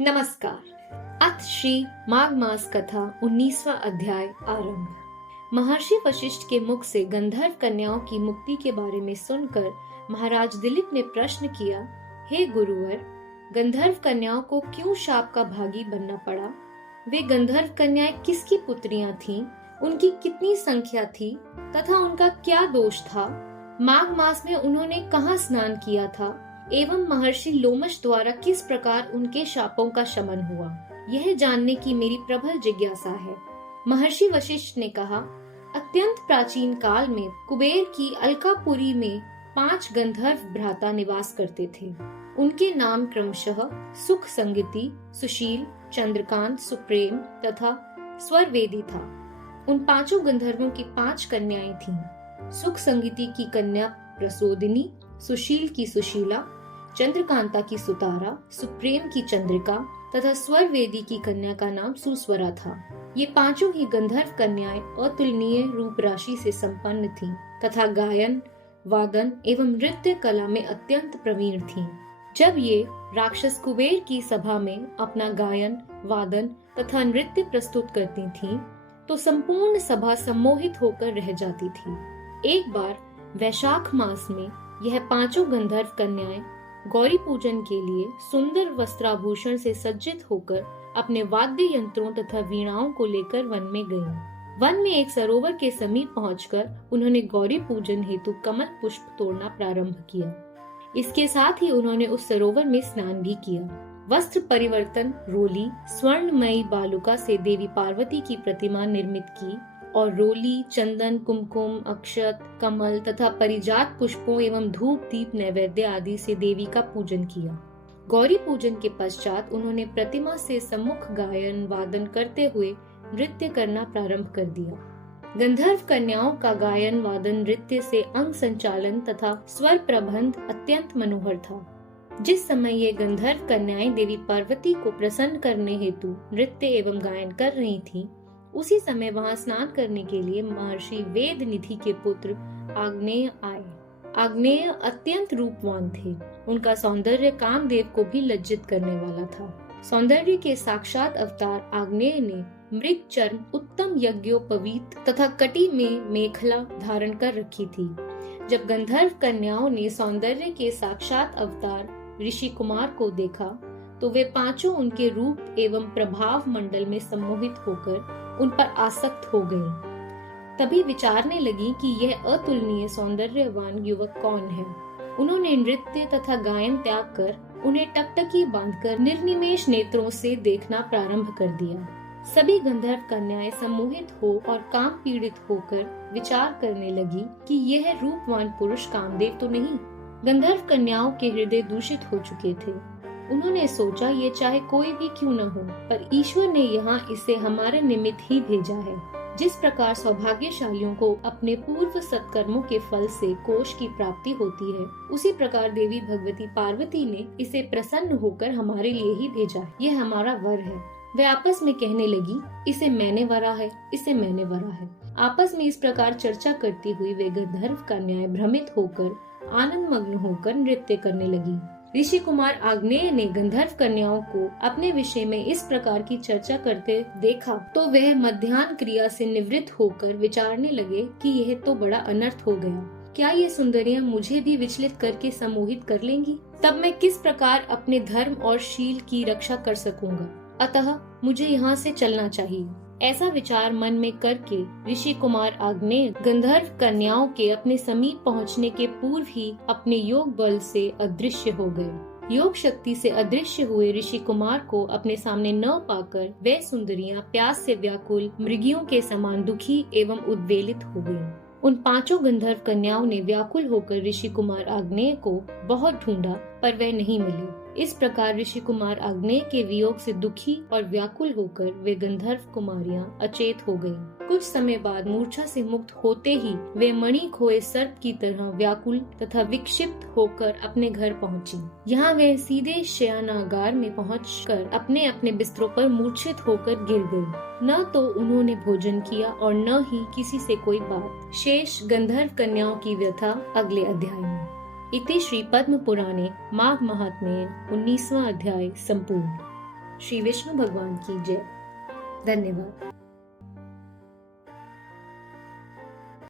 नमस्कार। अथ श्री माघ मास कथा 19वां अध्याय आरंभ। महर्षि वशिष्ठ के मुख से गंधर्व कन्याओं की मुक्ति के बारे में सुनकर महाराज दिलीप ने प्रश्न किया, हे गुरुवर, गंधर्व कन्याओं को क्यों शाप का भागी बनना पड़ा? वे गंधर्व कन्याएं किसकी पुत्रियां थीं? उनकी कितनी संख्या थी तथा उनका क्या दोष था? माघ मास में उन्होंने कहाँ स्नान किया था एवं महर्षि लोमश द्वारा किस प्रकार उनके शापों का शमन हुआ, यह जानने की मेरी प्रबल जिज्ञासा है। महर्षि वशिष्ठ ने कहा, अत्यंत प्राचीन काल में कुबेर की अलकापुरी में 5 गंधर्व भ्राता निवास करते थे। उनके नाम क्रमशः सुख संगीति, सुशील, चंद्रकांत, सुप्रेम तथा स्वरवेदी था। उन 5 गंधर्वों की 5 कन्याएं थीं। सुख संगीति की कन्या प्रसोदिनी, सुशील की सुशीला, चंद्रकांता की सुतारा, सुप्रेम की चंद्रिका तथा स्वरवेदी की कन्या का नाम सुस्वरा था। ये 5 ही गंधर्व कन्याएं अतुलनीय रूप राशि से संपन्न थीं तथा गायन, वादन एवं नृत्य कला में अत्यंत प्रवीण थीं। जब ये राक्षस कुबेर की सभा में अपना गायन, वादन तथा नृत्य प्रस्तुत करती थीं, तो संपूर्ण सभा सम्मोहित होकर रह जाती थी। एक बार वैशाख मास में यह 5 गंधर्व कन्याएं गौरी पूजन के लिए सुंदर वस्त्राभूषण से सज्जित होकर अपने वाद्य यंत्रों तथा वीणाओं को लेकर वन में गईं। वन में एक सरोवर के समीप पहुंचकर उन्होंने गौरी पूजन हेतु कमल पुष्प तोड़ना प्रारंभ किया। इसके साथ ही उन्होंने उस सरोवर में स्नान भी किया। वस्त्र परिवर्तन रोली स्वर्णमयी बालुका से देवी पार्वती की प्रतिमा निर्मित की और रोली, चंदन, कुमकुम, अक्षत, कमल तथा परिजात पुष्पों एवं धूप दीप नैवेद्य आदि से देवी का पूजन किया। गौरी पूजन के पश्चात उन्होंने प्रतिमा से सम्मुख गायन वादन करते हुए नृत्य करना प्रारंभ कर दिया। गंधर्व कन्याओं का गायन वादन नृत्य से अंग संचालन तथा स्वर प्रबंध अत्यंत मनोहर था। जिस समय ये गंधर्व कन्याएं देवी पार्वती को प्रसन्न करने हेतु नृत्य एवं गायन कर रही थीं, उसी समय वहां स्नान करने के लिए महर्षि वेद निधि के पुत्र आग्नेय आए। आग्नेय अत्यंत रूपवान थे। उनका सौंदर्य कामदेव को भी लज्जित करने वाला था। सौंदर्य के साक्षात अवतार आग्नेय ने मृग चर्म, उत्तम यज्ञोपवीत तथा कटी में मेखला धारण कर रखी थी। जब गंधर्व कन्याओं ने सौंदर्य के साक्षात अवतार ऋषि कुमार को देखा, तो वे 5 उनके रूप एवं प्रभाव मंडल में सम्मोहित होकर उन पर आसक्त हो गईं। तभी विचारने लगी कि यह अतुलनीय सौंदर्यवान युवक कौन है। उन्होंने नृत्य तथा गायन त्याग कर उन्हें टकटकी बांधकर निर्निमेष नेत्रों से देखना प्रारंभ कर दिया। सभी गंधर्व कन्याएं सम्मोहित हो और काम पीड़ित होकर विचार करने लगी कि यह रूपवान पुरुष कामदेव तो नहीं। गंधर्व कन्याओं के हृदय दूषित हो चुके थे। उन्होंने सोचा, ये चाहे कोई भी क्यों न हो, पर ईश्वर ने यहाँ इसे हमारे निमित्त ही भेजा है। जिस प्रकार सौभाग्यशालियों को अपने पूर्व सत्कर्मों के फल से कोष की प्राप्ति होती है, उसी प्रकार देवी भगवती पार्वती ने इसे प्रसन्न होकर हमारे लिए ही भेजा है। यह हमारा वर है। वे आपस में कहने लगी, इसे मैंने वरा है, इसे मैंने वरा है। आपस में इस प्रकार चर्चा करती हुई वे गंधर्व कन्याएं भ्रमित होकर आनंद मग्न होकर नृत्य करने लगी। ऋषि कुमार आग्नेय ने गंधर्व कन्याओं को अपने विषय में इस प्रकार की चर्चा करते देखा, तो वह मध्याह्न क्रिया से निवृत्त होकर विचारने लगे कि यह तो बड़ा अनर्थ हो गया। क्या ये सुंदरियां मुझे भी विचलित करके सम्मोहित कर लेंगी? तब मैं किस प्रकार अपने धर्म और शील की रक्षा कर सकूंगा? अतः मुझे यहाँ से चलना चाहिए। ऐसा विचार मन में करके ऋषि कुमार आग्नेय गंधर्व कन्याओं के अपने समीप पहुँचने के पूर्व ही अपने योग बल से अदृश्य हो गए। योग शक्ति से अदृश्य हुए ऋषि कुमार को अपने सामने न पाकर वे सुंदरियां प्यास से व्याकुल मृगियों के समान दुखी एवं उद्वेलित हो गईं। उन 5 गंधर्व कन्याओं ने व्याकुल होकर ऋषि कुमार आग्नेय को बहुत ढूंढा, पर वह नहीं मिले। इस प्रकार ऋषि कुमार आग्नेय के वियोग से दुखी और व्याकुल होकर वे गंधर्व कुमारियां अचेत हो गईं। कुछ समय बाद मूर्छा से मुक्त होते ही वे मणि खोए सर्प की तरह व्याकुल तथा विक्षिप्त होकर अपने घर पहुंची। यहाँ वे सीधे शयनागार में पहुंचकर अपने अपने बिस्तरों पर मूर्छित होकर गिर गई। न तो उन्होंने भोजन किया और न ही किसी से कोई बात। शेष गंधर्व कन्याओं की व्यथा अगले अध्याय में। इति श्री पद्म पुराणे माघ महात्म्ये 19वां अध्याय संपूर्ण। श्री विष्णु भगवान की जय। धन्यवाद।